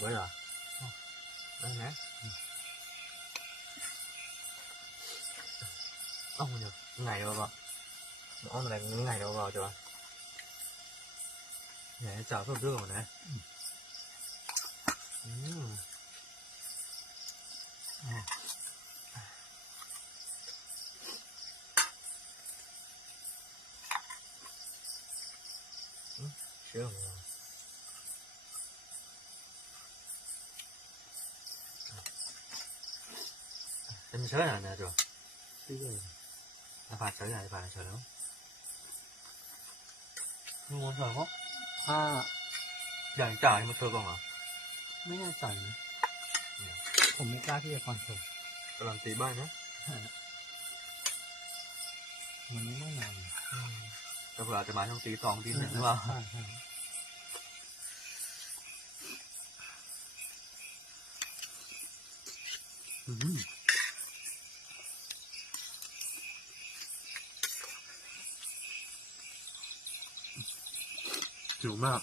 bữa rồi ăn ờ. hả ừ. ông được ngày đâu rồi ông là ngày đâu rồi chưa để chờ tôi đưa rồi nè ừ. Sure. เป็นเชื้อยนาเนี่ยจ้ะเชื้อผ่าเชื้อใหญ่ผ่าเชือแล้วงัมันเถอะก็ผ้าอย่างจ่ายมาเถอะก่อนเหรอไม่น่าจ่ายผมไม่กล้าที่จะคอนเถอะกำลังตีบ้านนะมันไม่นานก็เวื่จะมาต้องตีสองตีหนึ่งหรือเปล่าอืม就那。